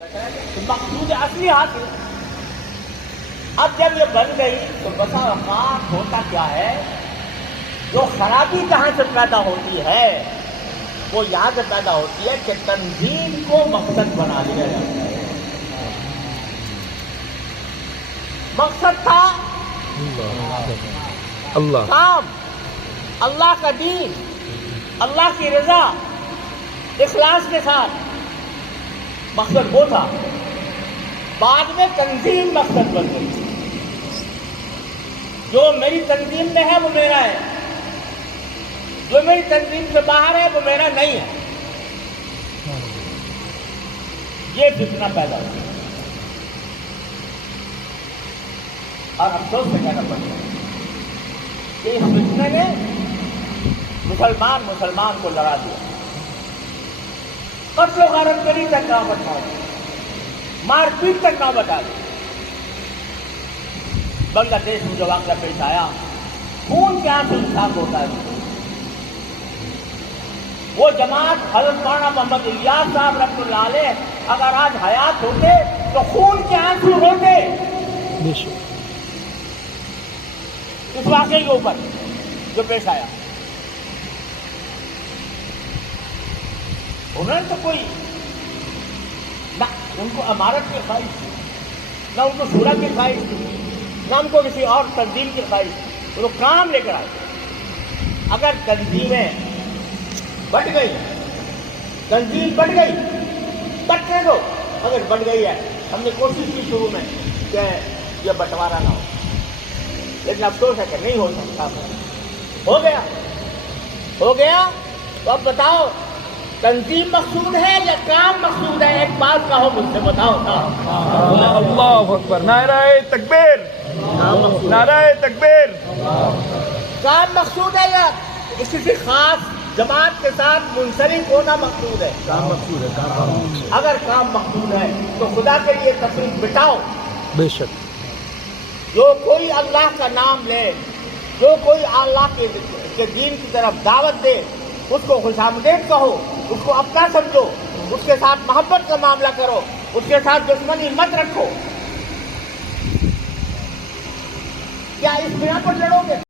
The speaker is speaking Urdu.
مقصود اصلی حاصل. اب جب یہ بن گئی تو بسا اوقات ہوتا کیا ہے، جو خرابی کہاں سے پیدا ہوتی ہے وہ یہاں سے پیدا ہوتی ہے کہ تنظیم کو مقصد بنا لیا جاتا ہے. مقصد تھا اللہ کام، اللہ کا دین، اللہ کی رضا، اخلاص کے ساتھ. مقصد وہ تھا. بعد میں تنظیم مقصد بن گئی. جو میری تنظیم میں ہے وہ میرا ہے، جو میری تنظیم سے باہر ہے وہ میرا نہیں ہے. یہ فتنہ پیدا ہوا اور افسوس سے کہنا پڑتا ہے کہ اس فتنے نے مسلمان کو لڑا دیا. قتل و غارت گری تک نوبت آ گئی، مار پیٹ تک نوبت آ گئی. بنگلہ دیش میں جو واقعہ پیش آیا، خون کے آنسو صاف ہوتا ہے. وہ جماعت حضرت مولانا محمد الیاس صاحب رحمۃ اللہ علیہ اگر آج حیات ہوتے تو خون کے آنسو ہوتے اس واقعے کے اوپر جو پیش آیا. انہوں نے تو کوئی نہ ان کو عمارت کی خواہش تھی، نہ ان کو شورا کی خواہش تھی، نہ ان کو کسی اور تنظیم کی خواہش تھی. وہ کام لے کر آئے. اگر تنظیمیں بٹ گئی، تنظیم بٹ گئی، بٹنے دو. اگر بٹ گئی ہے، ہم نے کوشش کی شروع میں کہ یہ بٹوارا نہ ہو، لیکن افسوس ہے کہ نہیں ہو سکتا. ہو گیا. تو اب بتاؤ تنظیم مقصود ہے یا کام مقصود ہے؟ ایک بات کہو مجھ سے، بتاؤ. اللہ اکبر، نعرہ تکبیر، نعرہ تکبیر. کام مقصود ہے یا کسی خاص جماعت کے ساتھ منسلک ہونا مقصود ہے؟ کام مقصود ہے. اگر کام مقصود ہے تو خدا کے لیے تفریق بٹاؤ. بے شک. جو کوئی اللہ کا نام لے، جو کوئی اللہ کے دین کی طرف دعوت دے، اس کو خوش آمدید کہو، اس کو اپنا سمجھو، اس کے ساتھ محبت کا معاملہ کرو، اس کے ساتھ دشمنی مت رکھو. کیا اس بنا پر لڑو گے؟